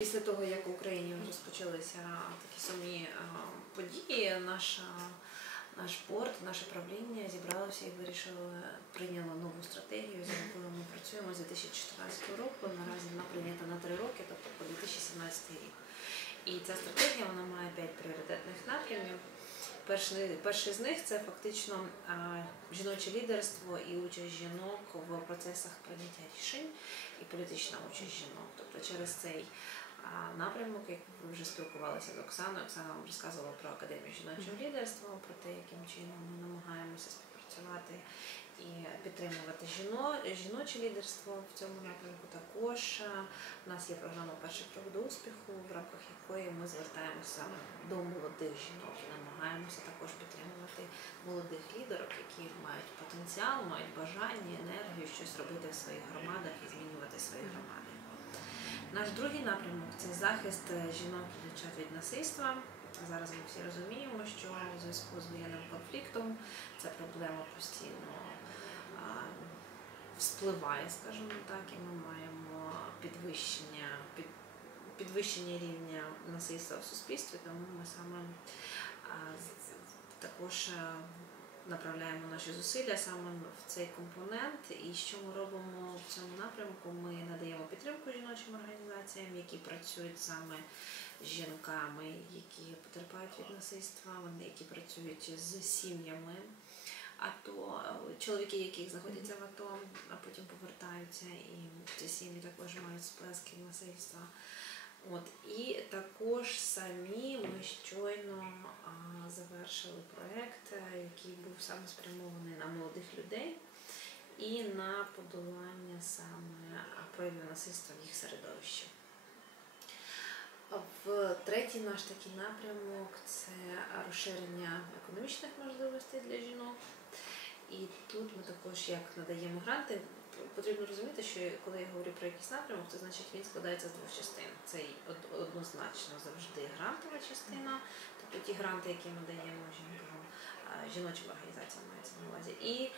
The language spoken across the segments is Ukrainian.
Після того, як в Україні розпочалися такі самі події, наша, наш порт, наше правління зібралося і вирішило, прийняло нову стратегію, з якою ми працюємо з 2014 року. Наразі вона прийнята на три роки, тобто по 2017 рік. І ця стратегія вона має п'ять пріоритетних напрямів. Перший, перший з них це фактично жіноче лідерство і участь жінок в процесах прийняття рішень і політична участь жінок. Тобто через цей напрямок, як ви вже спілкувалися з Оксаною, Оксана вам розказувала про академію жіночого лідерства, про те, яким чином ми намагаємося співпрацювати і підтримувати жіно, жіноче лідерство в цьому напрямку. Також у нас є програма Перший крок до успіху, в рамках якої ми звертаємося саме до молодих жінок і намагаємося також підтримувати молодих лідерок, які мають потенціал, мають бажання, енергію щось робити в своїх громадах і змінювати свої громади. Наш другий напрямок це захист е, жінок і дівчат від насильства. Зараз ми всі розуміємо, що у зв'язку з воєнним конфліктом ця проблема постійно вспливає, скажімо так, і ми маємо підвищення, під, підвищення рівня насильства в суспільстві, тому ми саме також е, направляємо наші зусилля саме в цей компонент. І що ми робимо в цьому напрямку? Ми надаємо підтримку жіночим організаціям, які працюють саме з жінками, які потерпають від насильства, вони які працюють з сім'ями. АТО, е, чоловіки, які знаходяться в АТО, а потім повертаються, і ці сім'ї також мають сплески насильства. От і також самі ми щойно а, завершили проект, е, який був саме спрямований на молодих людей і на подолання саме проявів насильства в їх середовищі. В третій наш такий напрямок це розширення економічних можливостей для жінок. І тут ми також як надаємо гранти. Потрібно розуміти, що коли я говорю про якийсь напрямок, це значить він складається з двох частин. Це однозначно завжди грантова частина, тобто ті гранти, які ми даємо жінкам, жіночим організаціям мається на увазі. І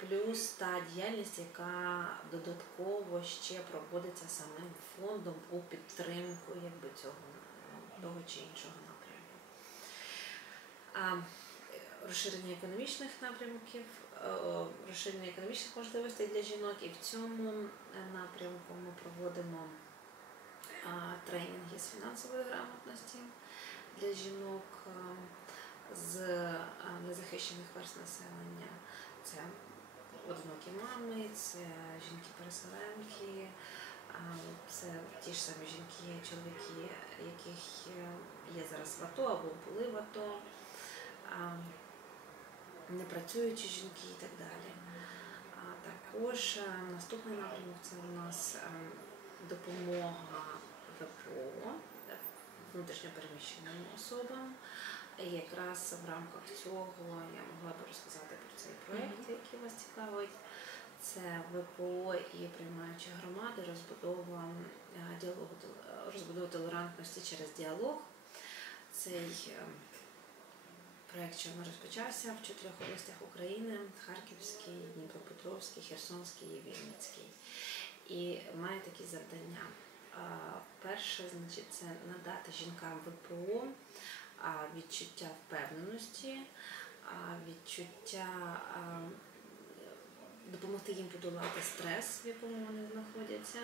плюс та діяльність, яка додатково ще проводиться самим фондом у підтримку якби, цього того чи іншого напрямку. А, розширення економічних напрямків, розширення економічних можливостей для жінок, і в цьому е, напрямку ми проводимо тренінги з фінансової грамотності для жінок е, з е, незахищених верст населення. Це одинокі мами, це жінки-переселенки, це ті ж самі жінки, чоловіки, яких е, є зараз в АТО або були в АТО, непрацюючі жінки і так далі. А також е, наступний напрямок це у нас е, допомога ВПО е, внутрішньопереміщеним особам. І якраз в рамках цього я могла би розказати про цей проєкт, який вас цікавить. Це ВПО і приймаючі громади, розбудова діалогу розбудова толерантності через діалог. Цей проєкт не розпочався в чотирьох областях України: Харківський, Дніпропетровський, Херсонський і Вінницький. І має такі завдання. Перше, значить, це надати жінкам ВПО відчуття впевненості, відчуття допомогти їм подолати стрес, в якому вони знаходяться,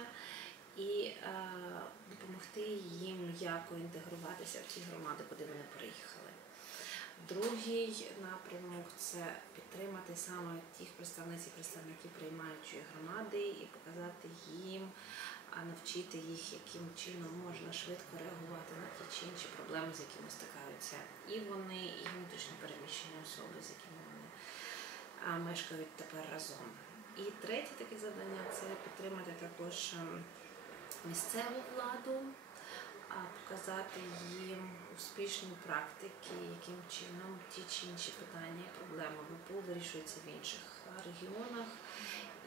і е, допомогти їм яко інтегруватися в ті громади, куди вони переїхали. Другий напрямок це підтримати саме тих представниць і представників приймаючої громади і показати їм, а навчити їх, яким чином можна швидко реагувати на ті чи інші проблеми, з якими стикаються і вони, і внутрішньо переміщені особи, з якими вони мешкають тепер разом. І третє таке завдання це підтримати також ем, місцеву владу, показати їм успішні практики, яким чином ті чи інші питання проблеми ВПУ вирішуються в інших регіонах.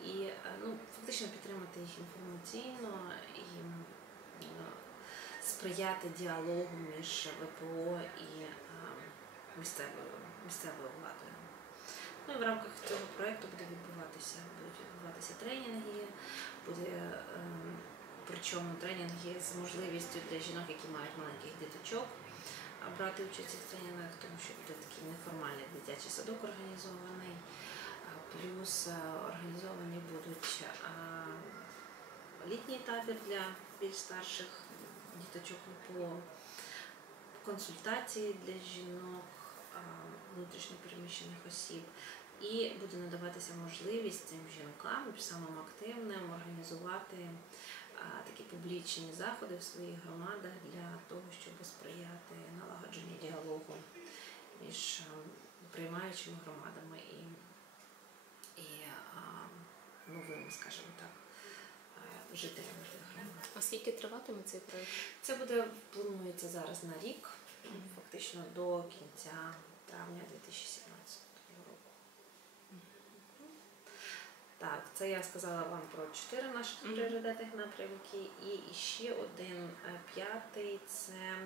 І е, ну, фактично підтримати їх інформаційно і е, сприяти діалогу між ВПО і е, місцевою, місцевою владою. Ну і в рамках цього проєкту буде відбуватися, будуть відбуватися тренінги, буде причому тренінги з можливістю для жінок, які мають маленьких діточок, брати участь цих тренінгах, тому що буде такий неформальний дитячий садок організований. Плюс організовані будуть а, літній табір для більш старших діточок по консультації для жінок, внутрішньопереміщених осіб. І буде надаватися можливість цим жінкам, самим активним, організувати такі публічні заходи в своїх громадах для того, щоб сприяти налагодженню діалогу між приймаючими громадами і, і а, новими, скажімо так, жителями тих громад. А скільки триватиме цей проєкт? Це буде планується зараз на рік, фактично до кінця травня 2017 року. Так, це я сказала вам про чотири наших Мгм. пріоритетних напрямки. І ще один е, п'ятий це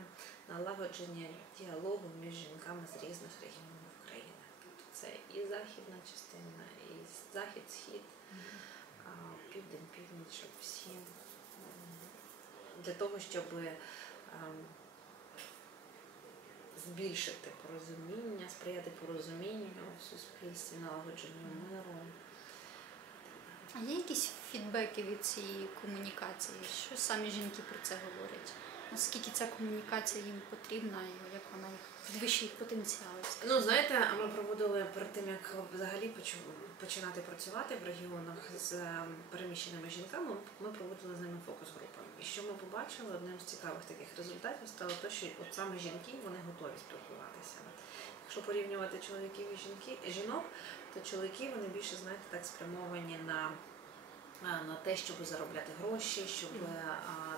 налагодження діалогу між жінками з різних регіонів України. Тобто це і західна частина, і захід, схід, південь, північ, всі для того, щоб ем, збільшити порозуміння, сприяти порозумінню в суспільстві, налагодженню миру. А є якісь фідбеки від цієї комунікації? Що самі жінки про це говорять? Наскільки ця комунікація їм потрібна і як вона їх підвищує їх потенціали? Ну, знаєте, ми проводили перед тим, як взагалі починати працювати в регіонах з ем, переміщеними жінками, ми проводили з ними фокус-групи. І що ми побачили, одним з цікавих таких результатів стало те, що от саме жінки вони готові спілкуватися. Якщо порівнювати чоловіків і жінки, жінок, то чоловіки вони більше, знаєте, так спрямовані на, на те, щоб заробляти гроші, щоб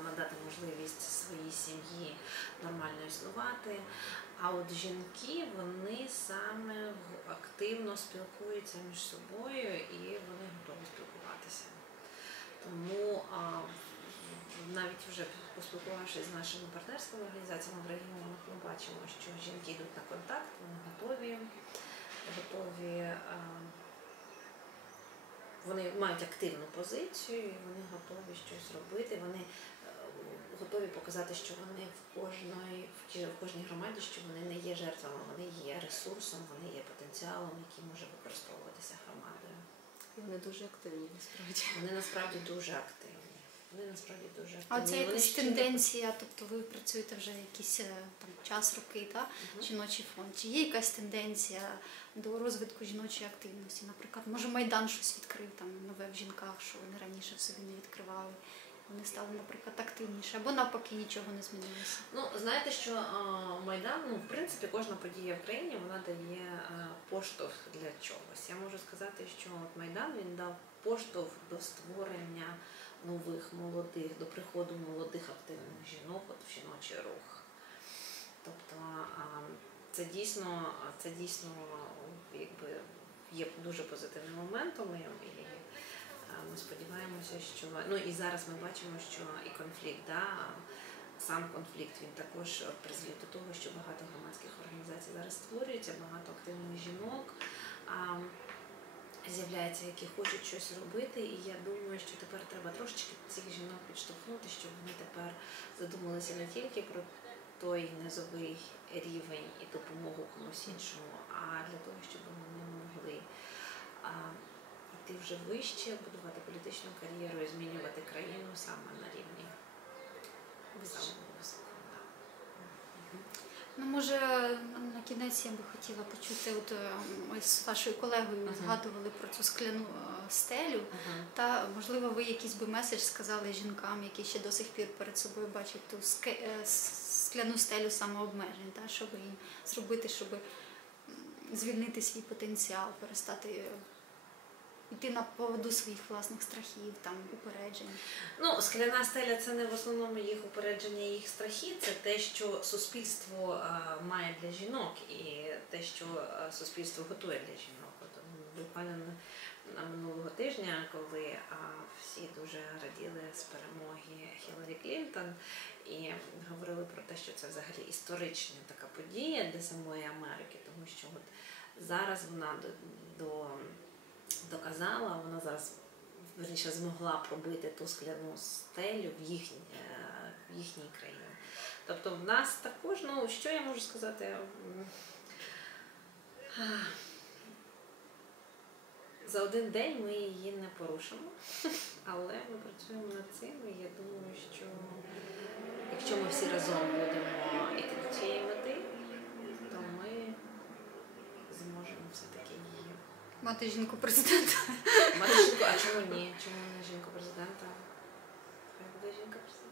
надати можливість своїй сім'ї нормально існувати. А от жінки вони саме активно спілкуються між собою і вони готові спілкуватися. Тому навіть вже поспілкувавшись з нашими партнерськими організаціями в регіонах, ми бачимо, що жінки йдуть на контакт, вони готові, готові. Вони мають активну позицію, і вони готові щось робити. Вони е, готові показати, що вони в кожної в кожній громаді, що вони не є жертвами, вони є ресурсом, вони є потенціалом, який може використовуватися громадою. Вони дуже активні насправді. Вони насправді дуже активні. Вони насправді дуже. А це якась тенденція, тобто ви працюєте вже якийсь е, там час, роки, та? Мгм. жіночий фонд. Чи є якась тенденція до розвитку жіночої активності? Наприклад, може Майдан щось відкрив там нове в жінках, що вони раніше в собі не відкривали. Вони стали, наприклад, активніше, або навпаки нічого не змінилося. Ну, знаєте, що Майдан, ну, в принципі, кожна подія в країні вона дає а, поштовх для чогось. Я можу сказати, що от Майдан він дав поштовх до створення нових молодих, до приходу молодих активних жінок от в жіночий рух. Тобто це дійсно, це дійсно якби є дуже позитивним моментом. І, ми сподіваємося, що ну і зараз ми бачимо, що і конфлікт, да, сам конфлікт він також призвів до того, що багато громадських організацій зараз створюється, багато активних жінок. З'являється, які хочуть щось робити, і я думаю, що тепер треба трошечки цих жінок підштовхнути, щоб вони тепер задумалися не тільки про той низовий рівень і допомогу комусь іншому, а для того, щоб вони могли а, йти вже вище, будувати політичну кар'єру і змінювати країну саме на рівні. Ну, може, на кінець я би хотіла почути, от е, ми з вашою колегою Мгм. згадували про цю скляну е, стелю. Мгм. Та можливо, ви якийсь би меседж сказали жінкам, які ще до сих пір перед собою бачать ту е, скляну стелю самообмежень, та що би їм зробити, щоб звільнити свій потенціал, перестати йти на поводу своїх власних страхів, там упереджень. Ну, скляна стеля це не в основному їх упередження, їх страхи, це те, що суспільство а, має для жінок, і те, що а, суспільство готує для жінок. Буквально минулого тижня, коли а, всі дуже раділи з перемоги Хіларі Клінтон і говорили про те, що це взагалі історична така подія для самої Америки, тому що от зараз вона до, до доказала, вона зараз верніше змогла пробити ту скляну стелю в, їхні, е, в їхній країні. Тобто в нас також, ну що я можу сказати? За один день ми її не порушимо, але ми працюємо над цим. І я думаю, що якщо ми всі разом будемо йти до цієї мети, то ми зможемо все-таки її Мати жінку президента. мати жінку. А чому ні? Чому не жінку президента? Хай буде жінка президента.